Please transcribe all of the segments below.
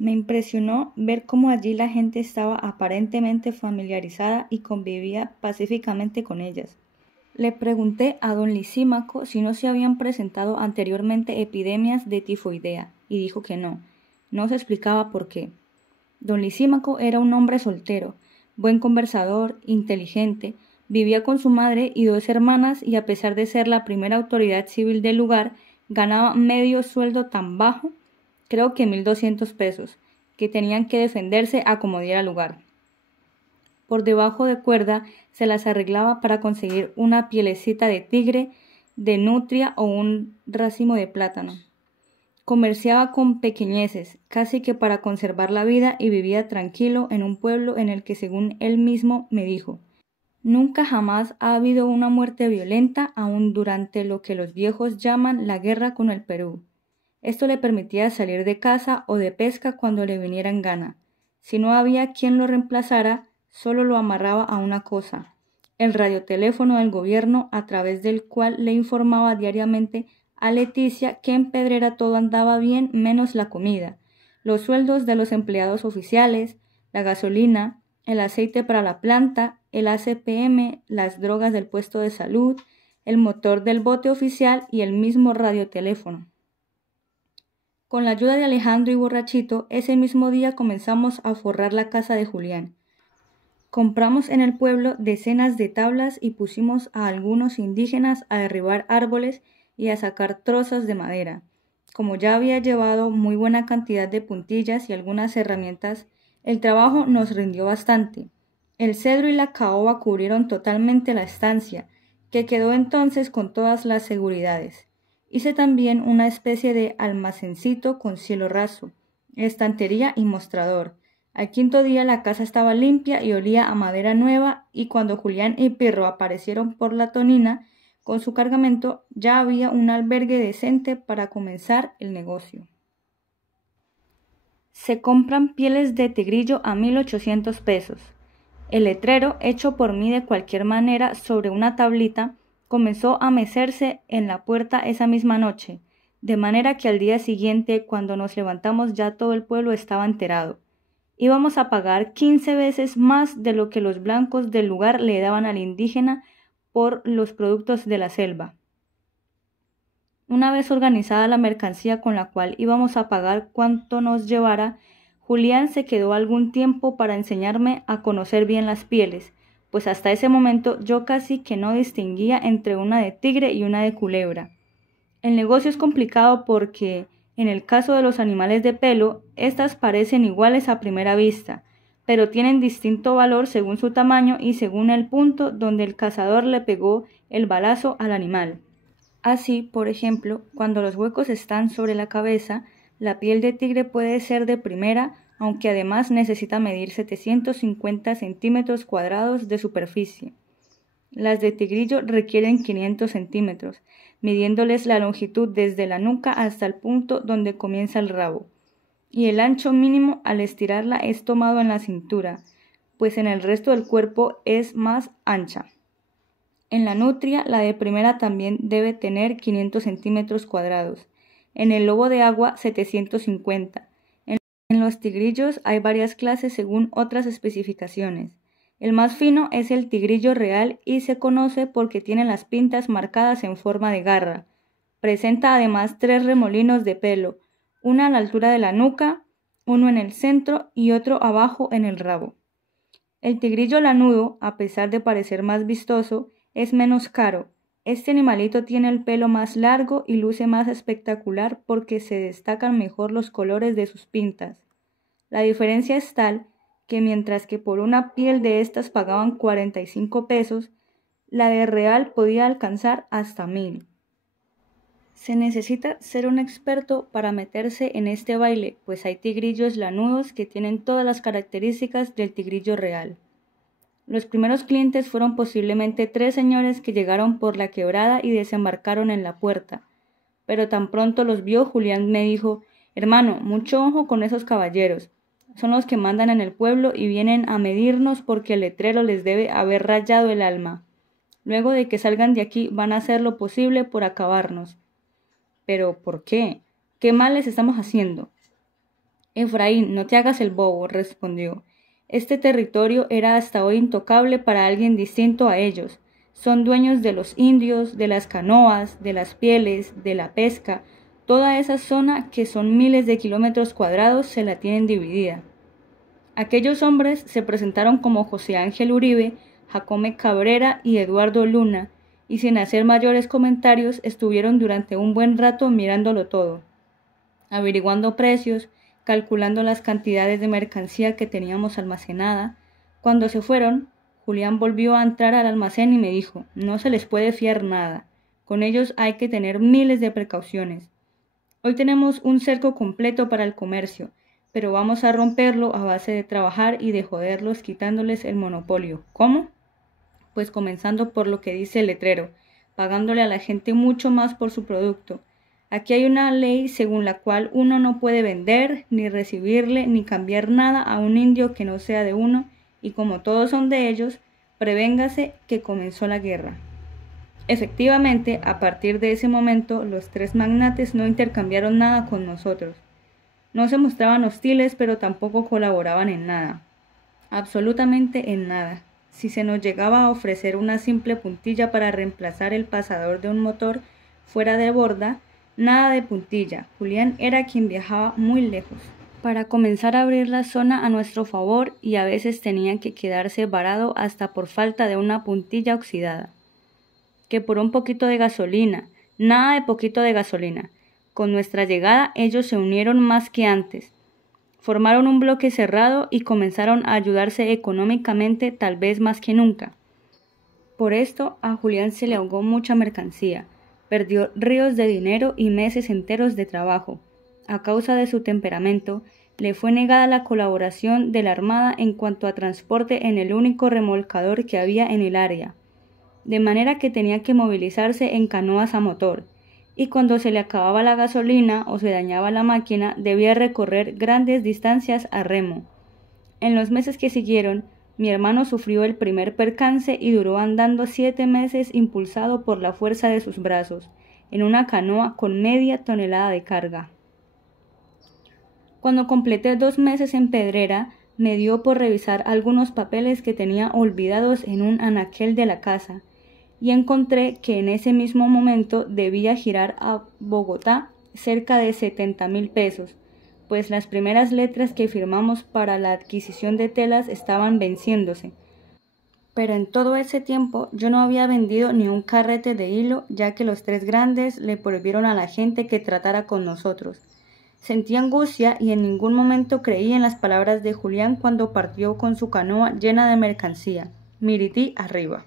Me impresionó ver cómo allí la gente estaba aparentemente familiarizada y convivía pacíficamente con ellas. Le pregunté a don Lisímaco si no se habían presentado anteriormente epidemias de tifoidea, y dijo que no. No se explicaba por qué. Don Lisímaco era un hombre soltero, buen conversador, inteligente, vivía con su madre y 2 hermanas y a pesar de ser la primera autoridad civil del lugar, ganaba medio sueldo tan bajo, creo que 1.200 pesos, que tenían que defenderse a como diera lugar. Por debajo de cuerda se las arreglaba para conseguir una pielecita de tigre, de nutria o un racimo de plátano. Comerciaba con pequeñeces, casi que para conservar la vida y vivía tranquilo en un pueblo en el que, según él mismo me dijo, nunca jamás ha habido una muerte violenta aun durante lo que los viejos llaman la guerra con el Perú. Esto le permitía salir de caza o de pesca cuando le viniera en gana. Si no había quien lo reemplazara, solo lo amarraba a una cosa, el radioteléfono del gobierno a través del cual le informaba diariamente a Leticia que en Pedrera todo andaba bien menos la comida, los sueldos de los empleados oficiales, la gasolina, el aceite para la planta, el ACPM, las drogas del puesto de salud, el motor del bote oficial y el mismo radioteléfono. Con la ayuda de Alejandro y Borrachito, ese mismo día comenzamos a forrar la casa de Julián. Compramos en el pueblo decenas de tablas y pusimos a algunos indígenas a derribar árboles y a sacar trozos de madera. Como ya había llevado muy buena cantidad de puntillas y algunas herramientas, el trabajo nos rindió bastante. El cedro y la caoba cubrieron totalmente la estancia, que quedó entonces con todas las seguridades. Hice también una especie de almacencito con cielo raso, estantería y mostrador. Al 5.º día la casa estaba limpia y olía a madera nueva, y cuando Julián y Pirro aparecieron por la Tonina con su cargamento, ya había un albergue decente para comenzar el negocio. Se compran pieles de tigrillo a 1.800 pesos. El letrero, hecho por mí de cualquier manera sobre una tablita, comenzó a mecerse en la puerta esa misma noche, de manera que al día siguiente, cuando nos levantamos, ya todo el pueblo estaba enterado. Íbamos a pagar 15 veces más de lo que los blancos del lugar le daban al indígena por los productos de la selva. Una vez organizada la mercancía con la cual íbamos a pagar cuanto nos llevara, Julián se quedó algún tiempo para enseñarme a conocer bien las pieles, pues hasta ese momento yo casi que no distinguía entre una de tigre y una de culebra. El negocio es complicado porque, en el caso de los animales de pelo, estas parecen iguales a primera vista, pero tienen distinto valor según su tamaño y según el punto donde el cazador le pegó el balazo al animal. Así, por ejemplo, cuando los huecos están sobre la cabeza, la piel de tigre puede ser de primera, aunque además necesita medir 750 centímetros cuadrados de superficie. Las de tigrillo requieren 500 centímetros, midiéndoles la longitud desde la nuca hasta el punto donde comienza el rabo, y el ancho mínimo al estirarla es tomado en la cintura, pues en el resto del cuerpo es más ancha. En la nutria, la de primera también debe tener 500 centímetros cuadrados. En el lobo de agua, 750. En los tigrillos hay varias clases según otras especificaciones. El más fino es el tigrillo real y se conoce porque tiene las pintas marcadas en forma de garra. Presenta además 3 remolinos de pelo, una a la altura de la nuca, uno en el centro y otro abajo en el rabo. El tigrillo lanudo, a pesar de parecer más vistoso, es menos caro. Este animalito tiene el pelo más largo y luce más espectacular porque se destacan mejor los colores de sus pintas. La diferencia es tal que mientras que por una piel de estas pagaban 45 pesos, la de real podía alcanzar hasta 1.000. Se necesita ser un experto para meterse en este baile, pues hay tigrillos lanudos que tienen todas las características del tigrillo real. Los primeros clientes fueron posiblemente 3 señores que llegaron por la quebrada y desembarcaron en la puerta. Pero tan pronto los vio, Julián me dijo: «Hermano, mucho ojo con esos caballeros. Son los que mandan en el pueblo y vienen a medirnos porque el letrero les debe haber rayado el alma. Luego de que salgan de aquí van a hacer lo posible por acabarnos». «¿Pero por qué? ¿Qué mal les estamos haciendo?». Efraín, no te hagas el bobo, respondió. Este territorio era hasta hoy intocable para alguien distinto a ellos. Son dueños de los indios, de las canoas, de las pieles, de la pesca. Toda esa zona, que son miles de kilómetros cuadrados, se la tienen dividida. Aquellos hombres se presentaron como José Ángel Uribe, Jacome Cabrera y Eduardo Luna, y sin hacer mayores comentarios estuvieron durante un buen rato mirándolo todo, averiguando precios, calculando las cantidades de mercancía que teníamos almacenada. Cuando se fueron, Julián volvió a entrar al almacén y me dijo: no se les puede fiar nada, con ellos hay que tener miles de precauciones. Hoy tenemos un cerco completo para el comercio, pero vamos a romperlo a base de trabajar y de joderlos quitándoles el monopolio. ¿Cómo? Pues comenzando por lo que dice el letrero, pagándole a la gente mucho más por su producto. Aquí hay una ley según la cual uno no puede vender, ni recibirle, ni cambiar nada a un indio que no sea de uno, y como todos son de ellos, prevéngase que comenzó la guerra. Efectivamente, a partir de ese momento, los tres magnates no intercambiaron nada con nosotros. No se mostraban hostiles, pero tampoco colaboraban en nada. Absolutamente en nada. Si se nos llegaba a ofrecer una simple puntilla para reemplazar el pasador de un motor fuera de borda, nada de puntilla. Julián era quien viajaba muy lejos para comenzar a abrir la zona a nuestro favor, y a veces tenía que quedarse varado hasta por falta de una puntilla oxidada. Que por un poquito de gasolina, nada de poquito de gasolina. Con nuestra llegada ellos se unieron más que antes. Formaron un bloque cerrado y comenzaron a ayudarse económicamente, tal vez más que nunca. Por esto a Julián se le ahogó mucha mercancía, perdió ríos de dinero y meses enteros de trabajo. A causa de su temperamento, le fue negada la colaboración de la Armada en cuanto a transporte en el único remolcador que había en el área, de manera que tenía que movilizarse en canoas a motor, y cuando se le acababa la gasolina o se dañaba la máquina, debía recorrer grandes distancias a remo. En los meses que siguieron, mi hermano sufrió el primer percance y duró andando 7 meses impulsado por la fuerza de sus brazos, en una canoa con media tonelada de carga. Cuando completé 2 meses en Pedrera, me dio por revisar algunos papeles que tenía olvidados en un anaquel de la casa, y encontré que en ese mismo momento debía girar a Bogotá cerca de 70,000 pesos, pues las primeras letras que firmamos para la adquisición de telas estaban venciéndose. Pero en todo ese tiempo yo no había vendido ni un carrete de hilo, ya que los tres grandes le prohibieron a la gente que tratara con nosotros. Sentí angustia y en ningún momento creí en las palabras de Julián cuando partió con su canoa llena de mercancía. Mirití arriba.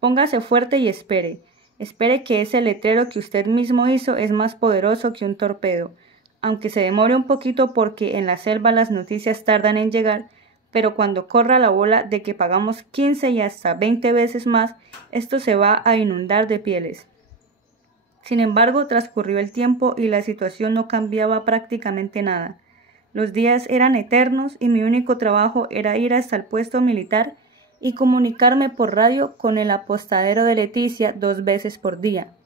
Póngase fuerte y espere. Espere que ese letrero que usted mismo hizo es más poderoso que un torpedo, aunque se demore un poquito porque en la selva las noticias tardan en llegar, pero cuando corra la bola de que pagamos 15 y hasta 20 veces más, esto se va a inundar de pieles. Sin embargo, transcurrió el tiempo y la situación no cambiaba prácticamente nada. Los días eran eternos y mi único trabajo era ir hasta el puesto militar y comunicarme por radio con el apostadero de Leticia 2 veces por día.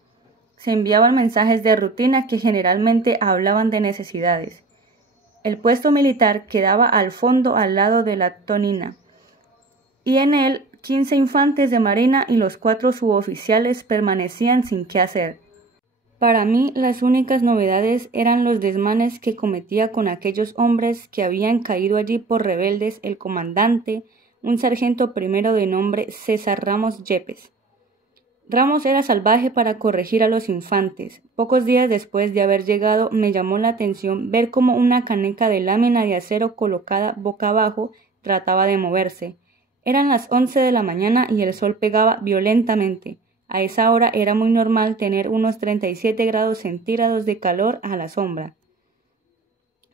Se enviaban mensajes de rutina que generalmente hablaban de necesidades. El puesto militar quedaba al fondo al lado de la Tonina, y en él 15 infantes de marina y los 4 suboficiales permanecían sin qué hacer. Para mí las únicas novedades eran los desmanes que cometía con aquellos hombres que habían caído allí por rebeldes el comandante, un sargento primero de nombre César Ramos Yepes. Ramos era salvaje para corregir a los infantes. Pocos días después de haber llegado me llamó la atención ver cómo una caneca de lámina de acero colocada boca abajo trataba de moverse. Eran las 11 de la mañana y el sol pegaba violentamente. A esa hora era muy normal tener unos 37 grados centígrados de calor a la sombra.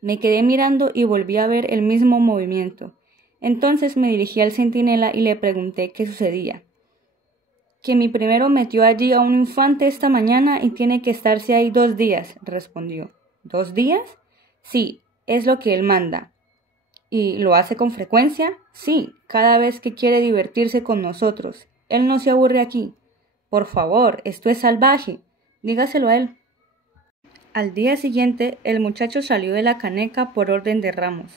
Me quedé mirando y volví a ver el mismo movimiento. Entonces me dirigí al centinela y le pregunté qué sucedía. Que mi primero metió allí a un infante esta mañana y tiene que estarse ahí 2 días, respondió. ¿2 días? Sí, es lo que él manda. ¿Y lo hace con frecuencia? Sí, cada vez que quiere divertirse con nosotros. Él no se aburre aquí. Por favor, esto es salvaje. Dígaselo a él. Al día siguiente, el muchacho salió de la caneca por orden de Ramos.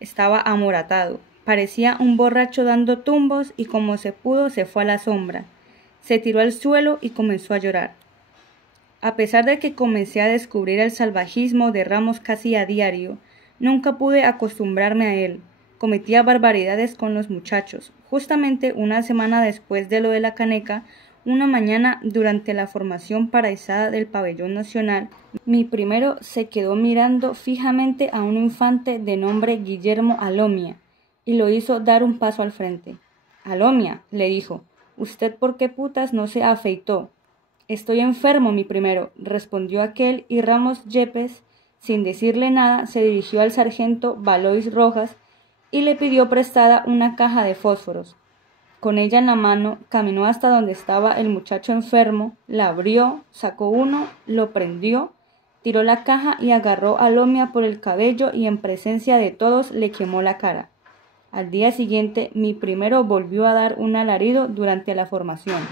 Estaba amoratado, parecía un borracho dando tumbos y como se pudo se fue a la sombra. Se tiró al suelo y comenzó a llorar. A pesar de que comencé a descubrir el salvajismo de Ramos casi a diario, nunca pude acostumbrarme a él. Cometía barbaridades con los muchachos. Justamente una semana después de lo de la caneca, una mañana durante la formación paraizada del pabellón nacional, mi primero se quedó mirando fijamente a un infante de nombre Guillermo Alomia y lo hizo dar un paso al frente. Alomia, le dijo, ¿usted por qué putas no se afeitó? Estoy enfermo, mi primero, respondió aquel, y Ramos Yepes, sin decirle nada, se dirigió al sargento Valois Rojas y le pidió prestada una caja de fósforos. Con ella en la mano, caminó hasta donde estaba el muchacho enfermo, la abrió, sacó uno, lo prendió, tiró la caja y agarró a Lomia por el cabello y en presencia de todos le quemó la cara. Al día siguiente, mi primero volvió a dar un alarido durante la formación.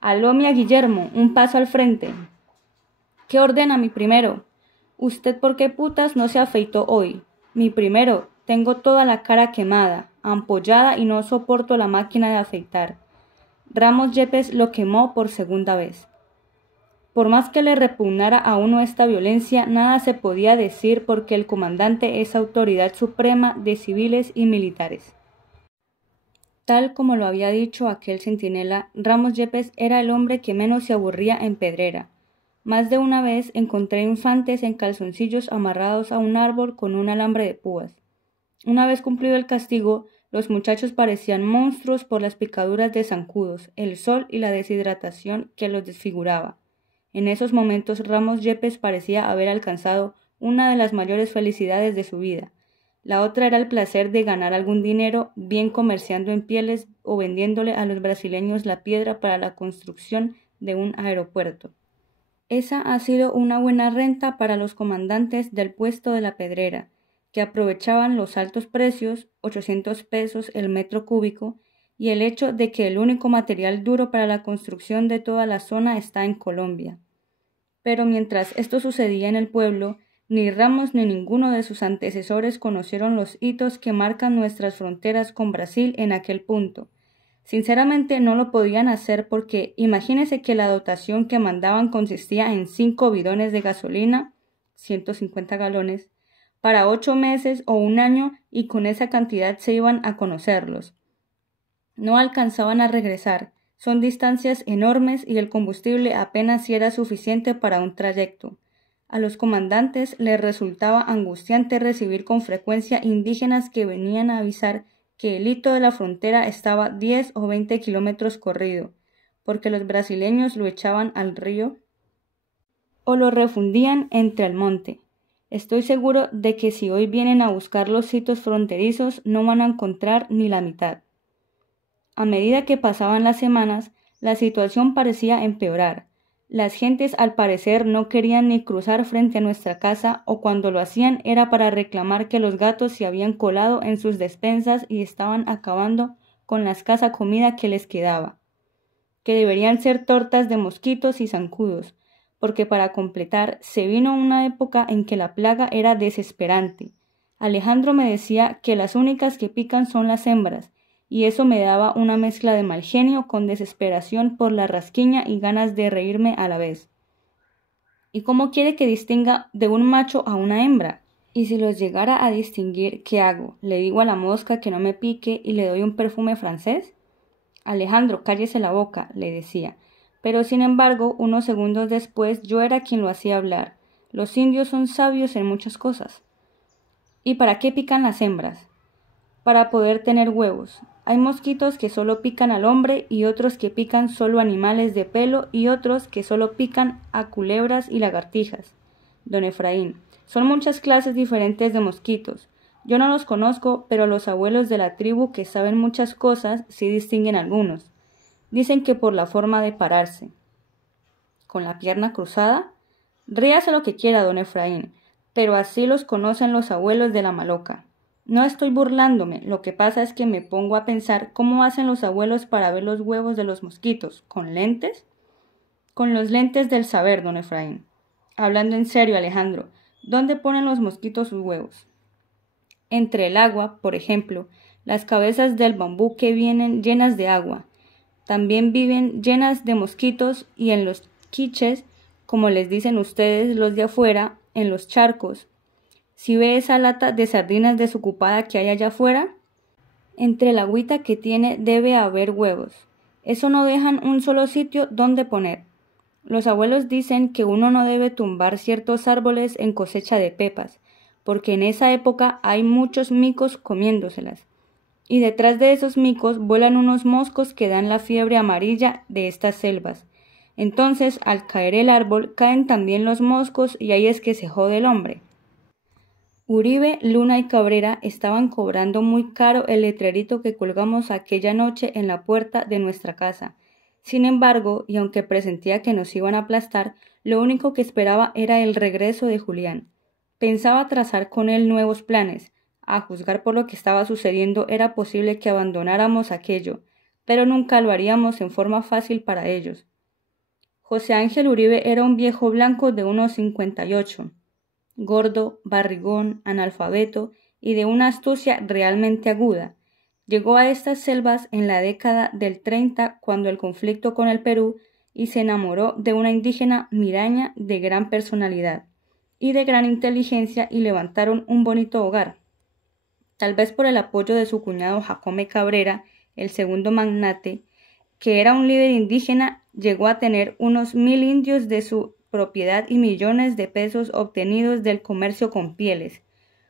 Alomia Guillermo, un paso al frente. ¿Qué ordena, mi primero? ¿Usted por qué putas no se afeitó hoy? Mi primero, tengo toda la cara quemada, ampollada y no soporto la máquina de afeitar. Ramos Yepes lo quemó por segunda vez. Por más que le repugnara a uno esta violencia, nada se podía decir porque el comandante es autoridad suprema de civiles y militares. Tal como lo había dicho aquel centinela, Ramos Yepes era el hombre que menos se aburría en Pedrera. Más de una vez encontré infantes en calzoncillos amarrados a un árbol con un alambre de púas. Una vez cumplido el castigo, los muchachos parecían monstruos por las picaduras de zancudos, el sol y la deshidratación que los desfiguraba. En esos momentos Ramos Yepes parecía haber alcanzado una de las mayores felicidades de su vida. La otra era el placer de ganar algún dinero, bien comerciando en pieles o vendiéndole a los brasileños la piedra para la construcción de un aeropuerto. Esa ha sido una buena renta para los comandantes del puesto de la Pedrera, que aprovechaban los altos precios, 800 pesos el metro cúbico, y el hecho de que el único material duro para la construcción de toda la zona está en Colombia. Pero mientras esto sucedía en el pueblo, ni Ramos ni ninguno de sus antecesores conocieron los hitos que marcan nuestras fronteras con Brasil en aquel punto. Sinceramente no lo podían hacer porque imagínese que la dotación que mandaban consistía en 5 bidones de gasolina, 150 galones, para 8 meses o un año y con esa cantidad se iban a conocerlos. No alcanzaban a regresar. Son distancias enormes y el combustible apenas si era suficiente para un trayecto. A los comandantes les resultaba angustiante recibir con frecuencia indígenas que venían a avisar que el hito de la frontera estaba 10 o 20 kilómetros corrido, porque los brasileños lo echaban al río o lo refundían entre el monte. Estoy seguro de que si hoy vienen a buscar los sitios fronterizos no van a encontrar ni la mitad. A medida que pasaban las semanas, la situación parecía empeorar. Las gentes al parecer no querían ni cruzar frente a nuestra casa o cuando lo hacían era para reclamar que los gatos se habían colado en sus despensas y estaban acabando con la escasa comida que les quedaba, que deberían ser tortas de mosquitos y zancudos, porque para completar se vino una época en que la plaga era desesperante. Alejandro me decía que las únicas que pican son las hembras, y eso me daba una mezcla de mal genio con desesperación por la rasquiña y ganas de reírme a la vez. ¿Y cómo quiere que distinga de un macho a una hembra? Y si los llegara a distinguir, ¿qué hago? ¿Le digo a la mosca que no me pique y le doy un perfume francés? Alejandro, cállese la boca, le decía. Pero sin embargo, unos segundos después yo era quien lo hacía hablar. Los indios son sabios en muchas cosas. ¿Y para qué pican las hembras? Para poder tener huevos. Hay mosquitos que solo pican al hombre y otros que pican solo animales de pelo y otros que solo pican a culebras y lagartijas. Don Efraín, son muchas clases diferentes de mosquitos. Yo no los conozco, pero los abuelos de la tribu que saben muchas cosas sí distinguen algunos. Dicen que por la forma de pararse. ¿Con la pierna cruzada? Ríase lo que quiera, don Efraín, pero así los conocen los abuelos de la maloca. No estoy burlándome, lo que pasa es que me pongo a pensar cómo hacen los abuelos para ver los huevos de los mosquitos. ¿Con lentes? Con los lentes del saber, don Efraín. Hablando en serio, Alejandro, ¿dónde ponen los mosquitos sus huevos? Entre el agua, por ejemplo, las cabezas del bambú que vienen llenas de agua. También viven llenas de mosquitos y en los quiches, como les dicen ustedes los de afuera, en los charcos. ¿Si ve esa lata de sardinas desocupada que hay allá afuera? Entre la agüita que tiene debe haber huevos. Eso no dejan un solo sitio donde poner. Los abuelos dicen que uno no debe tumbar ciertos árboles en cosecha de pepas, porque en esa época hay muchos micos comiéndoselas. Y detrás de esos micos vuelan unos moscos que dan la fiebre amarilla de estas selvas. Entonces, al caer el árbol, caen también los moscos y ahí es que se jode el hombre. Uribe, Luna y Cabrera estaban cobrando muy caro el letrerito que colgamos aquella noche en la puerta de nuestra casa. Sin embargo, y aunque presentía que nos iban a aplastar, lo único que esperaba era el regreso de Julián. Pensaba trazar con él nuevos planes. A juzgar por lo que estaba sucediendo, era posible que abandonáramos aquello, pero nunca lo haríamos en forma fácil para ellos. José Ángel Uribe era un viejo blanco de unos 58, gordo, barrigón, analfabeto y de una astucia realmente aguda. Llegó a estas selvas en la década del 30 cuando el conflicto con el Perú y se enamoró de una indígena miraña de gran personalidad y de gran inteligencia y levantaron un bonito hogar. Tal vez por el apoyo de su cuñado Jacome Cabrera, el segundo magnate, que era un líder indígena, llegó a tener unos 1000 indios de su propiedad y millones de pesos obtenidos del comercio con pieles.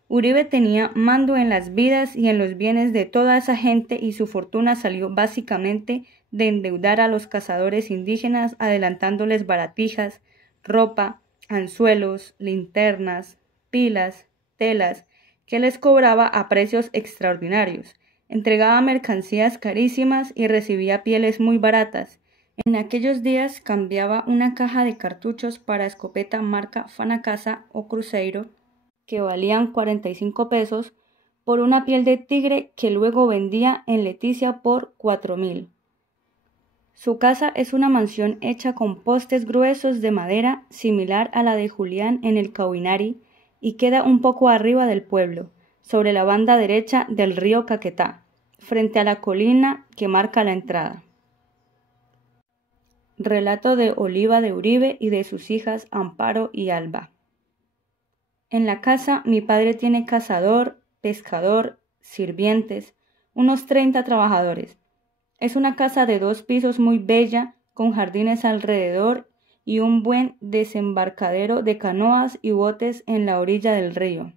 Uribe tenía mando en las vidas y en los bienes de toda esa gente y su fortuna salió básicamente de endeudar a los cazadores indígenas adelantándoles baratijas, ropa, anzuelos, linternas, pilas, telas, que les cobraba a precios extraordinarios. Entregaba mercancías carísimas y recibía pieles muy baratas. En aquellos días cambiaba una caja de cartuchos para escopeta marca Fanacasa o Cruzeiro, que valían 45 pesos, por una piel de tigre que luego vendía en Leticia por 4000. Su casa es una mansión hecha con postes gruesos de madera, similar a la de Julián en el Cauinari, y queda un poco arriba del pueblo, sobre la banda derecha del río Caquetá, frente a la colina que marca la entrada. Relato de Oliva de Uribe y de sus hijas Amparo y Alba. En la casa mi padre tiene cazador, pescador, sirvientes, unos 30 trabajadores. Es una casa de 2 pisos muy bella, con jardines alrededor y un buen desembarcadero de canoas y botes en la orilla del río.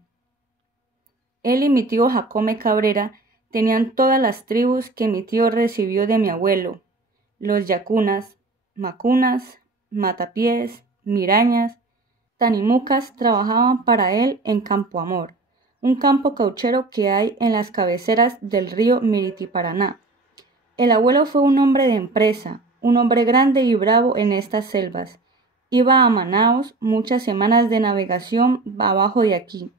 Él y mi tío Jacome Cabrera tenían todas las tribus que mi tío recibió de mi abuelo, los yacunas, macunas, matapiés, mirañas, tanimucas trabajaban para él en Campo Amor, un campo cauchero que hay en las cabeceras del río Miriti-Paraná. El abuelo fue un hombre de empresa, un hombre grande y bravo en estas selvas. Iba a Manaos muchas semanas de navegación abajo de aquí,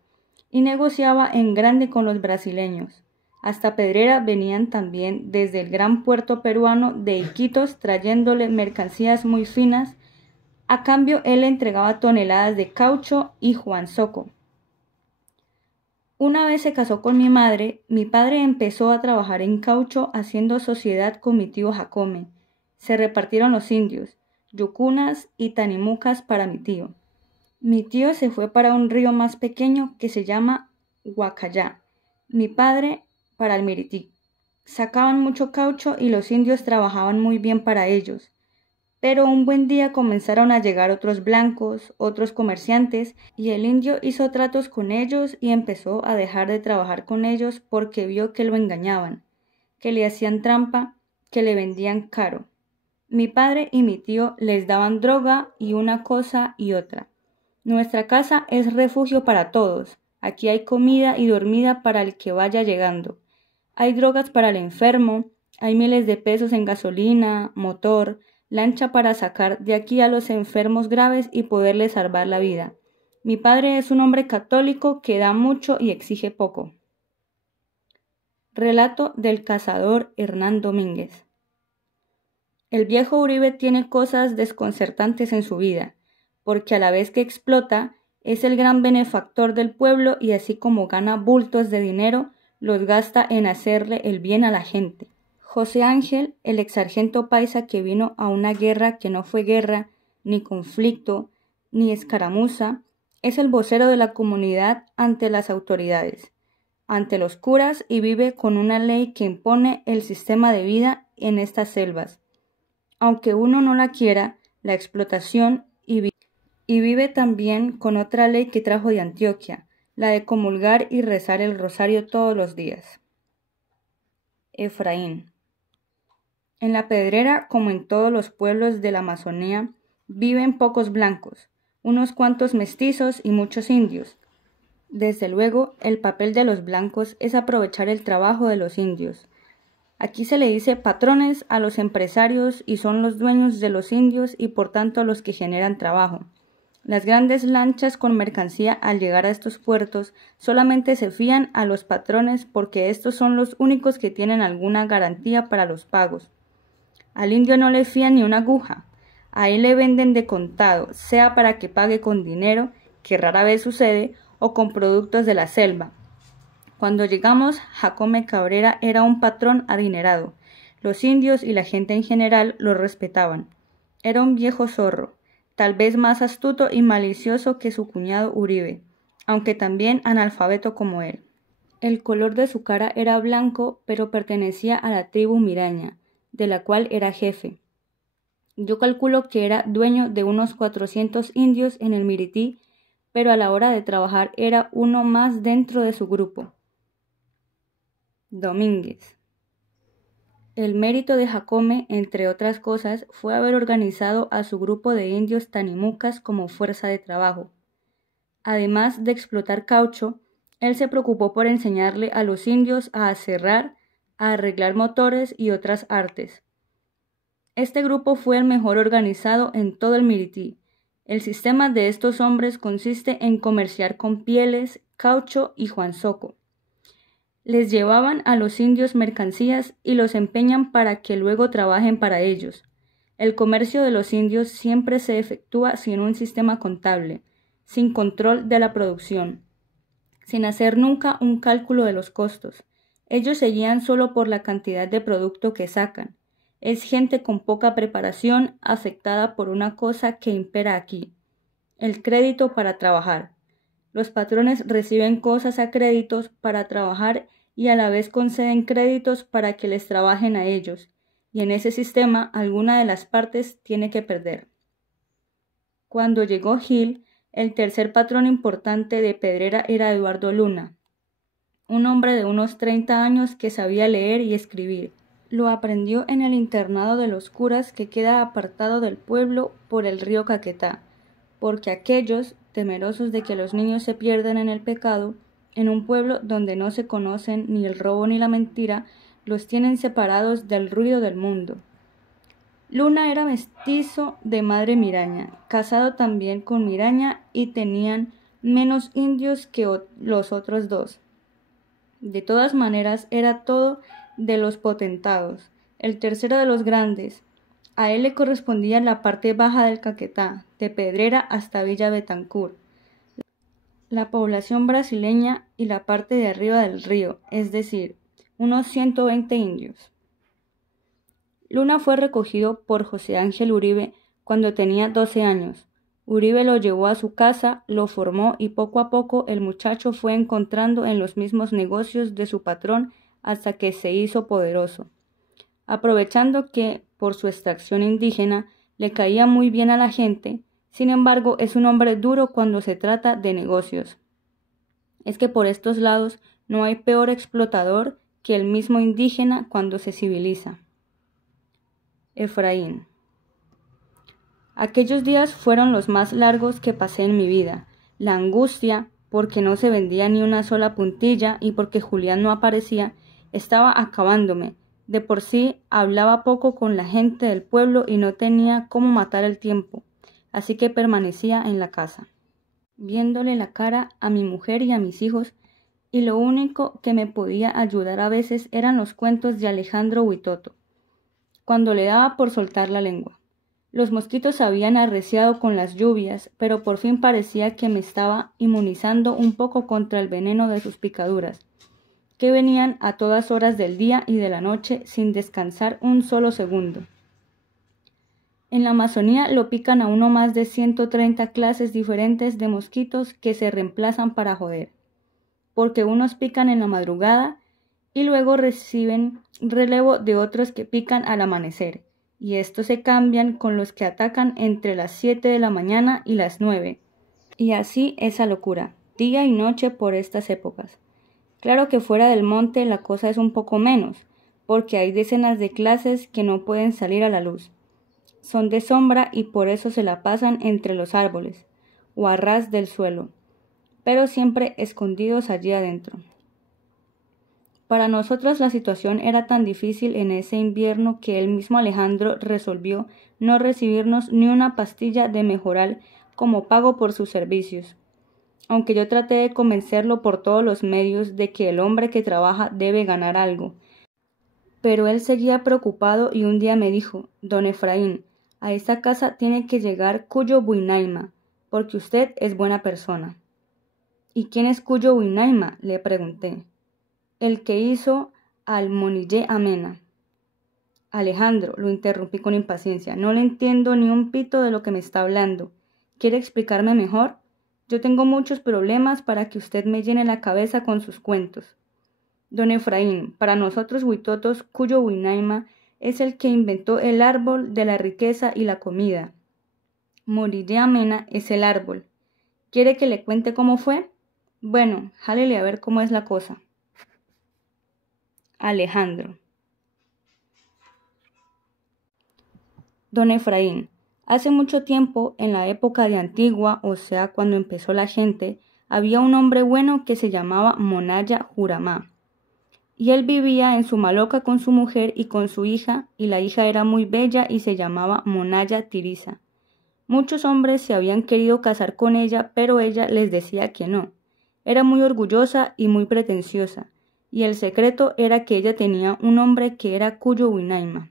y negociaba en grande con los brasileños. Hasta Pedrera venían también desde el gran puerto peruano de Iquitos trayéndole mercancías muy finas. A cambio, él le entregaba toneladas de caucho y juanzoco. Una vez se casó con mi madre, mi padre empezó a trabajar en caucho haciendo sociedad con mi tío Jacome. Se repartieron los indios, yucunas y tanimucas para mi tío. Mi tío se fue para un río más pequeño que se llama Huacayá. Mi padre para el Mirití. Sacaban mucho caucho y los indios trabajaban muy bien para ellos. Pero un buen día comenzaron a llegar otros blancos, otros comerciantes, y el indio hizo tratos con ellos y empezó a dejar de trabajar con ellos porque vio que lo engañaban, que le hacían trampa, que le vendían caro. Mi padre y mi tío les daban droga y una cosa y otra. Nuestra casa es refugio para todos. Aquí hay comida y dormida para el que vaya llegando. Hay drogas para el enfermo, hay miles de pesos en gasolina, motor, lancha para sacar de aquí a los enfermos graves y poderles salvar la vida. Mi padre es un hombre católico que da mucho y exige poco. Relato del cazador Hernán Domínguez. El viejo Uribe tiene cosas desconcertantes en su vida. porque a la vez que explota, es el gran benefactor del pueblo y así como gana bultos de dinero, los gasta en hacerle el bien a la gente. José Ángel, el exsargento paisa que vino a una guerra que no fue guerra, ni conflicto, ni escaramuza, es el vocero de la comunidad ante las autoridades, ante los curas y vive con una ley que impone el sistema de vida en estas selvas. Aunque uno no la quiera, la explotación y vive también con otra ley que trajo de Antioquia, la de comulgar y rezar el rosario todos los días. Efraín. En la Pedrera, como en todos los pueblos de la Amazonía, viven pocos blancos, unos cuantos mestizos y muchos indios. Desde luego, el papel de los blancos es aprovechar el trabajo de los indios. Aquí se le dice patrones a los empresarios y son los dueños de los indios y por tanto los que generan trabajo. Las grandes lanchas con mercancía al llegar a estos puertos solamente se fían a los patrones porque estos son los únicos que tienen alguna garantía para los pagos. Al indio no le fían ni una aguja, a él le venden de contado, sea para que pague con dinero, que rara vez sucede, o con productos de la selva. Cuando llegamos, Jacome Cabrera era un patrón adinerado. Los indios y la gente en general lo respetaban. Era un viejo zorro, tal vez más astuto y malicioso que su cuñado Uribe, aunque también analfabeto como él. El color de su cara era blanco, pero pertenecía a la tribu Miraña, de la cual era jefe. Yo calculo que era dueño de unos 400 indios en el Mirití, pero a la hora de trabajar era uno más dentro de su grupo. Domínguez. El mérito de Jacome, entre otras cosas, fue haber organizado a su grupo de indios tanimucas como fuerza de trabajo. Además de explotar caucho, él se preocupó por enseñarle a los indios a aserrar, a arreglar motores y otras artes. Este grupo fue el mejor organizado en todo el Mirití. El sistema de estos hombres consiste en comerciar con pieles, caucho y juanzoco. Les llevaban a los indios mercancías y los empeñan para que luego trabajen para ellos. El comercio de los indios siempre se efectúa sin un sistema contable, sin control de la producción, sin hacer nunca un cálculo de los costos. Ellos se guían solo por la cantidad de producto que sacan. Es gente con poca preparación, afectada por una cosa que impera aquí: el crédito para trabajar. Los patrones reciben cosas a créditos para trabajar y a la vez conceden créditos para que les trabajen a ellos, y en ese sistema alguna de las partes tiene que perder. Cuando llegó Gil, el tercer patrón importante de Pedrera era Eduardo Luna, un hombre de unos 30 años que sabía leer y escribir. Lo aprendió en el internado de los curas que queda apartado del pueblo por el río Caquetá, porque aquellos, temerosos de que los niños se pierdan en el pecado, en un pueblo donde no se conocen ni el robo ni la mentira, los tienen separados del ruido del mundo. Luna era mestizo de madre Miraña, casado también con Miraña y tenían menos indios que los otros dos. De todas maneras era todo de los potentados, el tercero de los grandes. A él le correspondía la parte baja del Caquetá, de Pedrera hasta Villa Betancur, la población brasileña y la parte de arriba del río, es decir, unos 120 indios. Luna fue recogido por José Ángel Uribe cuando tenía 12 años. Uribe lo llevó a su casa, lo formó y poco a poco el muchacho fue encontrando en los mismos negocios de su patrón hasta que se hizo poderoso. Aprovechando que, por su extracción indígena, le caía muy bien a la gente, sin embargo es un hombre duro cuando se trata de negocios. Es que por estos lados no hay peor explotador que el mismo indígena cuando se civiliza. Efraín. Aquellos días fueron los más largos que pasé en mi vida. La angustia, porque no se vendía ni una sola puntilla y porque Julián no aparecía, estaba acabándome. De por sí hablaba poco con la gente del pueblo y no tenía cómo matar el tiempo, así que permanecía en la casa, viéndole la cara a mi mujer y a mis hijos, y lo único que me podía ayudar a veces eran los cuentos de Alejandro Huitoto, cuando le daba por soltar la lengua. Los mosquitos habían arreciado con las lluvias, pero por fin parecía que me estaba inmunizando un poco contra el veneno de sus picaduras, que venían a todas horas del día y de la noche sin descansar un solo segundo. En la Amazonía lo pican a uno más de 130 clases diferentes de mosquitos que se reemplazan para joder, porque unos pican en la madrugada y luego reciben relevo de otros que pican al amanecer, y estos se cambian con los que atacan entre las 7 de la mañana y las 9, y así esa locura, día y noche por estas épocas. Claro que fuera del monte la cosa es un poco menos, porque hay decenas de clases que no pueden salir a la luz. Son de sombra y por eso se la pasan entre los árboles, o a ras del suelo, pero siempre escondidos allí adentro. Para nosotros la situación era tan difícil en ese invierno que el mismo Alejandro resolvió no recibirnos ni una pastilla de mejoral como pago por sus servicios, aunque yo traté de convencerlo por todos los medios de que el hombre que trabaja debe ganar algo. Pero él seguía preocupado y un día me dijo: «Don Efraín, a esta casa tiene que llegar Cuyo Buinaima, porque usted es buena persona». «¿Y quién es Cuyo Buinaima?», le pregunté. «El que hizo al Monillé Amena». «Alejandro», lo interrumpí con impaciencia, «no le entiendo ni un pito de lo que me está hablando. ¿Quiere explicarme mejor? Yo tengo muchos problemas para que usted me llene la cabeza con sus cuentos». «Don Efraín, para nosotros huitotos, Cuyo Buinaima es el que inventó el árbol de la riqueza y la comida. Monillé Amena es el árbol. ¿Quiere que le cuente cómo fue? Bueno, jálele a ver cómo es la cosa». Alejandro. Don Efraín, hace mucho tiempo, en la época de Antigua, o sea, cuando empezó la gente, había un hombre bueno que se llamaba Monaya Juramá. Y él vivía en Sumaloca con su mujer y con su hija, y la hija era muy bella y se llamaba Monaya Tirisa. Muchos hombres se habían querido casar con ella, pero ella les decía que no. Era muy orgullosa y muy pretenciosa, y el secreto era que ella tenía un hombre que era Cuyo Buinaima.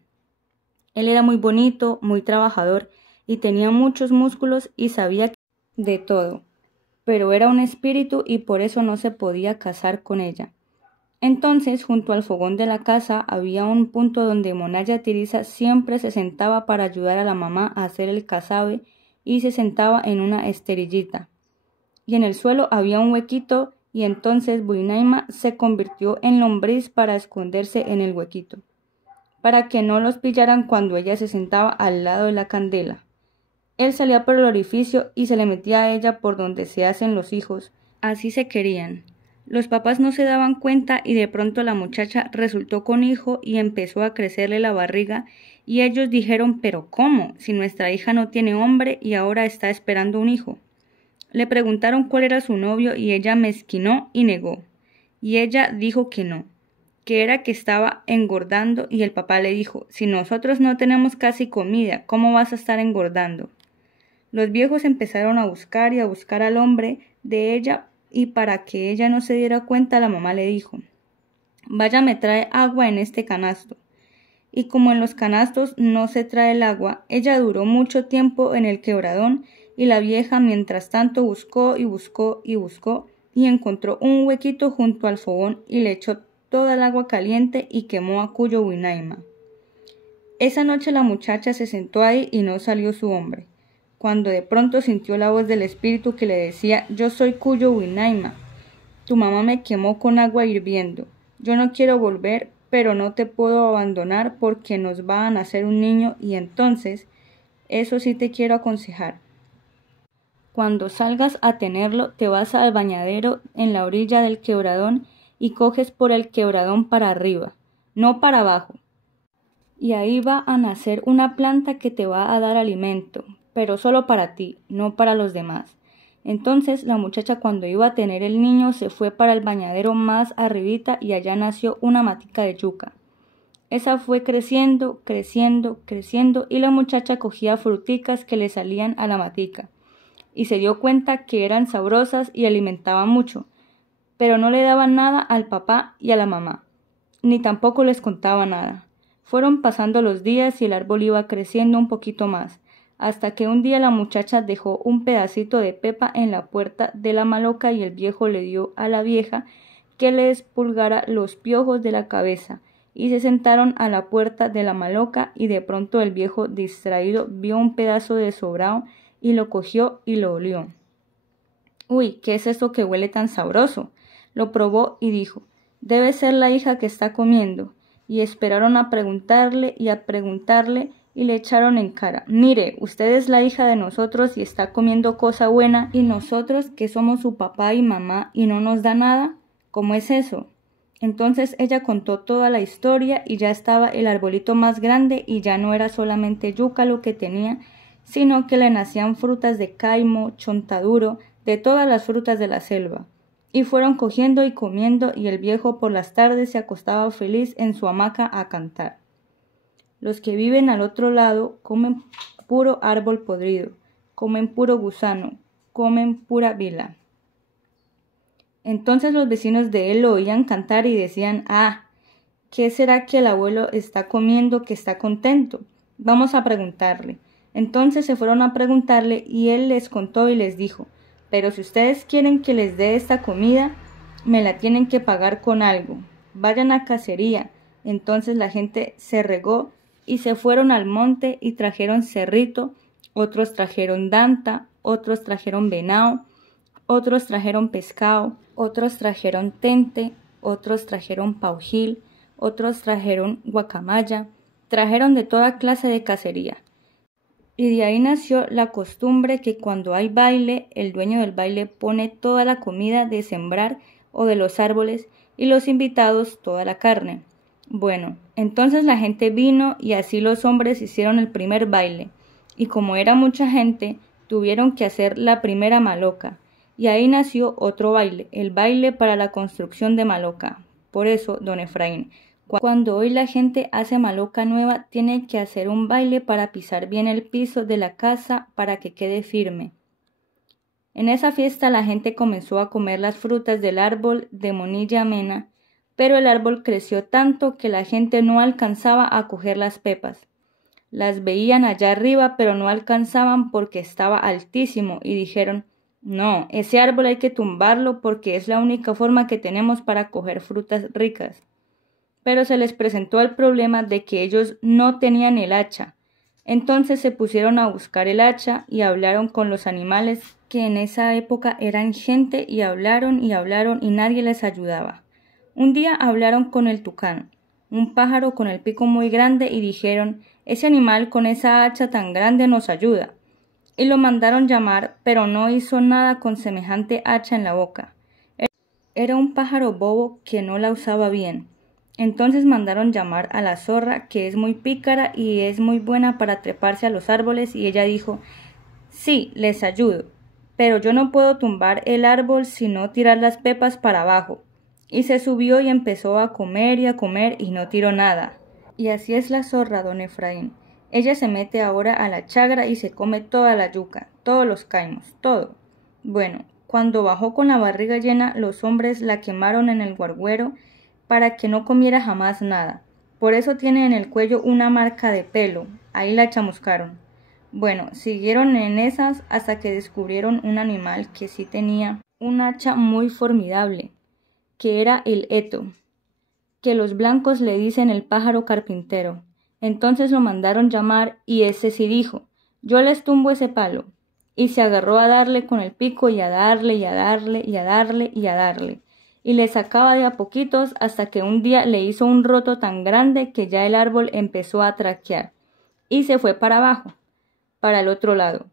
Él era muy bonito, muy trabajador, y tenía muchos músculos y sabía de todo, pero era un espíritu y por eso no se podía casar con ella. Entonces, junto al fogón de la casa había un punto donde Monaya Tirisa siempre se sentaba para ayudar a la mamá a hacer el casabe, y se sentaba en una esterillita. Y en el suelo había un huequito, y entonces Buinaima se convirtió en lombriz para esconderse en el huequito, para que no los pillaran cuando ella se sentaba al lado de la candela. Él salía por el orificio y se le metía a ella por donde se hacen los hijos. Así se querían. Los papás no se daban cuenta y de pronto la muchacha resultó con hijo y empezó a crecerle la barriga, y ellos dijeron: «¿Pero cómo? Si nuestra hija no tiene hombre y ahora está esperando un hijo». Le preguntaron cuál era su novio y ella mezquinó y negó. Y ella dijo que no, que era que estaba engordando, y el papá le dijo: «Si nosotros no tenemos casi comida, ¿cómo vas a estar engordando?». Los viejos empezaron a buscar y a buscar al hombre de ella, y para que ella no se diera cuenta la mamá le dijo: «Vaya, me trae agua en este canasto». Y como en los canastos no se trae el agua, ella duró mucho tiempo en el quebradón, y la vieja mientras tanto buscó y buscó y buscó, y encontró un huequito junto al fogón y le echó toda el agua caliente y quemó a Cuyo Buinaima. Esa noche la muchacha se sentó ahí y no salió su hombre, cuando de pronto sintió la voz del espíritu que le decía: «Yo soy Cuyo Buinaima. Tu mamá me quemó con agua hirviendo. Yo no quiero volver, pero no te puedo abandonar porque nos va a nacer un niño, y entonces, eso sí te quiero aconsejar. Cuando salgas a tenerlo, te vas al bañadero en la orilla del quebradón y coges por el quebradón para arriba, no para abajo. Y ahí va a nacer una planta que te va a dar alimento, pero solo para ti, no para los demás». Entonces la muchacha, cuando iba a tener el niño, se fue para el bañadero más arribita y allá nació una matica de yuca. Esa fue creciendo, creciendo, creciendo, y la muchacha cogía fruticas que le salían a la matica y se dio cuenta que eran sabrosas y alimentaban mucho, pero no le daban nada al papá y a la mamá, ni tampoco les contaba nada. Fueron pasando los días y el árbol iba creciendo un poquito más, hasta que un día la muchacha dejó un pedacito de pepa en la puerta de la maloca y el viejo le dio a la vieja que le expulgara los piojos de la cabeza, y se sentaron a la puerta de la maloca, y de pronto el viejo distraído vio un pedazo de sobrao y lo cogió y lo olió. «Uy, ¿qué es esto que huele tan sabroso?». Lo probó y dijo: «Debe ser la hija que está comiendo». Y esperaron a preguntarle y le echaron en cara: «Mire, usted es la hija de nosotros y está comiendo cosa buena, y nosotros que somos su papá y mamá y no nos da nada. ¿Cómo es eso?». Entonces ella contó toda la historia y ya estaba el arbolito más grande y ya no era solamente yuca lo que tenía, sino que le nacían frutas de caimo, chontaduro, de todas las frutas de la selva. Y fueron cogiendo y comiendo, y el viejo por las tardes se acostaba feliz en su hamaca a cantar. Los que viven al otro lado comen puro árbol podrido, comen puro gusano, comen pura vila. Entonces los vecinos de él lo oían cantar y decían: «Ah, ¿qué será que el abuelo está comiendo que está contento? Vamos a preguntarle». Entonces se fueron a preguntarle y él les contó y les dijo: «Pero si ustedes quieren que les dé esta comida, me la tienen que pagar con algo. Vayan a cacería». Entonces la gente se regó y se fueron al monte y trajeron cerrito, otros trajeron danta, otros trajeron venado, otros trajeron pescado, otros trajeron tente, otros trajeron paujil, otros trajeron guacamaya, trajeron de toda clase de cacería. Y de ahí nació la costumbre que cuando hay baile, el dueño del baile pone toda la comida de sembrar o de los árboles y los invitados toda la carne. Bueno, entonces la gente vino y así los hombres hicieron el primer baile, y como era mucha gente, tuvieron que hacer la primera maloca, y ahí nació otro baile, el baile para la construcción de maloca. Por eso, don Efraín, cuando hoy la gente hace maloca nueva, tiene que hacer un baile para pisar bien el piso de la casa para que quede firme. En esa fiesta la gente comenzó a comer las frutas del árbol de monilla mena, pero el árbol creció tanto que la gente no alcanzaba a coger las pepas. Las veían allá arriba, pero no alcanzaban porque estaba altísimo, y dijeron: «No, ese árbol hay que tumbarlo porque es la única forma que tenemos para coger frutas ricas». Pero se les presentó el problema de que ellos no tenían el hacha. Entonces se pusieron a buscar el hacha y hablaron con los animales, que en esa época eran gente, y hablaron y nadie les ayudaba. Un día hablaron con el tucán, un pájaro con el pico muy grande, y dijeron: «Ese animal con esa hacha tan grande nos ayuda». Y lo mandaron llamar, pero no hizo nada con semejante hacha en la boca. Era un pájaro bobo que no la usaba bien. Entonces mandaron llamar a la zorra, que es muy pícara y es muy buena para treparse a los árboles, y ella dijo: «Sí, les ayudo, pero yo no puedo tumbar el árbol sino tirar las pepas para abajo». Y se subió y empezó a comer y no tiró nada. Y así es la zorra, don Efraín. Ella se mete ahora a la chagra y se come toda la yuca, todos los caimos, todo. Bueno, cuando bajó con la barriga llena, los hombres la quemaron en el guarguero para que no comiera jamás nada. Por eso tiene en el cuello una marca de pelo, ahí la chamuscaron. Bueno, siguieron en esas hasta que descubrieron un animal que sí tenía un hacha muy formidable, que era el eto, que los blancos le dicen el pájaro carpintero. Entonces lo mandaron llamar y ese sí dijo: «Yo les tumbo ese palo». Y se agarró a darle con el pico y a darle y a darle y a darle y a darle. Y le sacaba de a poquitos hasta que un día le hizo un roto tan grande que ya el árbol empezó a traquear y se fue para abajo, para el otro lado.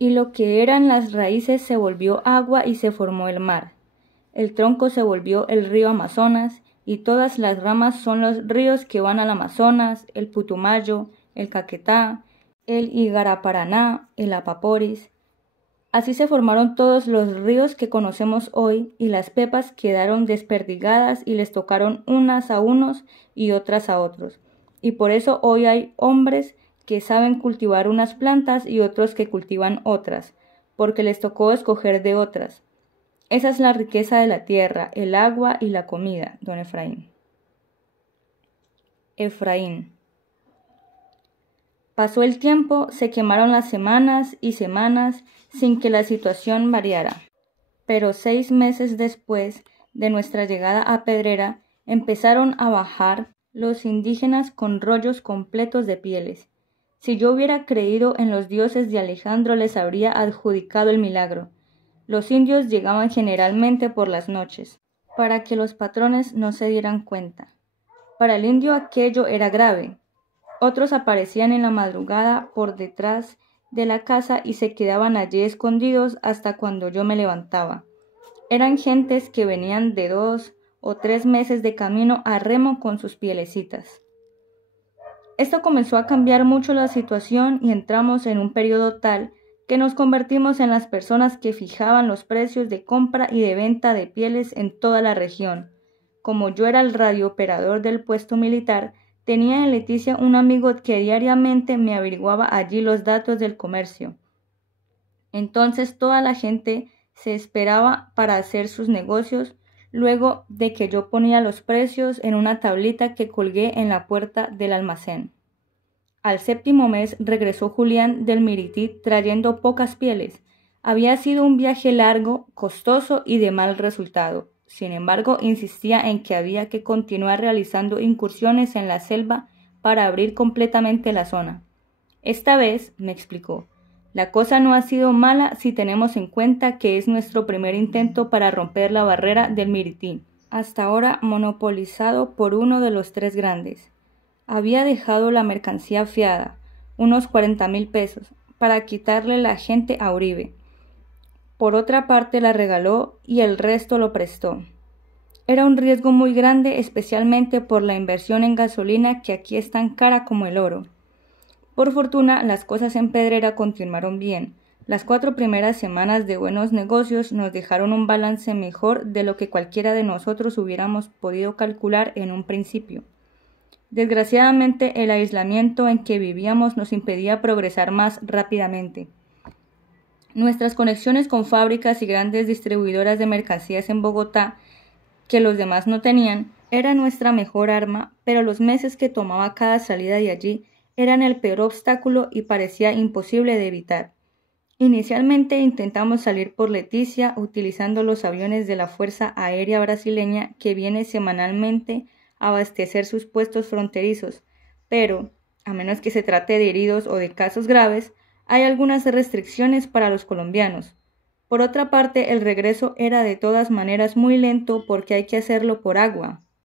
Y lo que eran las raíces se volvió agua y se formó el mar. El tronco se volvió el río Amazonas, y todas las ramas son los ríos que van al Amazonas, el Putumayo, el Caquetá, el Igaraparaná, el Apaporis. Así se formaron todos los ríos que conocemos hoy, y las pepas quedaron desperdigadas y les tocaron unas a unos y otras a otros. Y por eso hoy hay hombres que saben cultivar unas plantas y otros que cultivan otras, porque les tocó escoger de otras. Esa es la riqueza de la tierra, el agua y la comida, don Efraín. Efraín. Pasó el tiempo, se quemaron las semanas y semanas sin que la situación variara. Pero 6 meses después de nuestra llegada a Pedrera, empezaron a bajar los indígenas con rollos completos de pieles. Si yo hubiera creído en los dioses de Alejandro, les habría adjudicado el milagro. Los indios llegaban generalmente por las noches, para que los patrones no se dieran cuenta. Para el indio aquello era grave. Otros aparecían en la madrugada por detrás de la casa y se quedaban allí escondidos hasta cuando yo me levantaba. Eran gentes que venían de 2 o 3 meses de camino a remo con sus pielecitas. Esto comenzó a cambiar mucho la situación y entramos en un periodo tal que nos convertimos en las personas que fijaban los precios de compra y de venta de pieles en toda la región. Como yo era el radiooperador del puesto militar, tenía en Leticia un amigo que diariamente me averiguaba allí los datos del comercio. Entonces toda la gente se esperaba para hacer sus negocios luego de que yo ponía los precios en una tablita que colgué en la puerta del almacén. Al 7º mes regresó Julián del Mirití trayendo pocas pieles. Había sido un viaje largo, costoso y de mal resultado. Sin embargo, insistía en que había que continuar realizando incursiones en la selva para abrir completamente la zona. Esta vez, me explicó, la cosa no ha sido mala si tenemos en cuenta que es nuestro primer intento para romper la barrera del Mirití, hasta ahora monopolizado por uno de los 3 grandes. Había dejado la mercancía fiada, unos 40,000 pesos, para quitarle la gente a Uribe. Por otra parte la regaló y el resto lo prestó. Era un riesgo muy grande, especialmente por la inversión en gasolina que aquí es tan cara como el oro. Por fortuna, las cosas en Pedrera continuaron bien. Las 4 primeras semanas de buenos negocios nos dejaron un balance mejor de lo que cualquiera de nosotros hubiéramos podido calcular en un principio. Desgraciadamente, el aislamiento en que vivíamos nos impedía progresar más rápidamente. Nuestras conexiones con fábricas y grandes distribuidoras de mercancías en Bogotá, que los demás no tenían, era nuestra mejor arma, pero los meses que tomaba cada salida de allí eran el peor obstáculo y parecía imposible de evitar. Inicialmente intentamos salir por Leticia utilizando los aviones de la Fuerza Aérea Brasileña que viene semanalmente a abastecer sus puestos fronterizos, pero, a menos que se trate de heridos o de casos graves, hay algunas restricciones para los colombianos. Por otra parte, el regreso era de todas maneras muy lento porque hay que hacerlo por agua.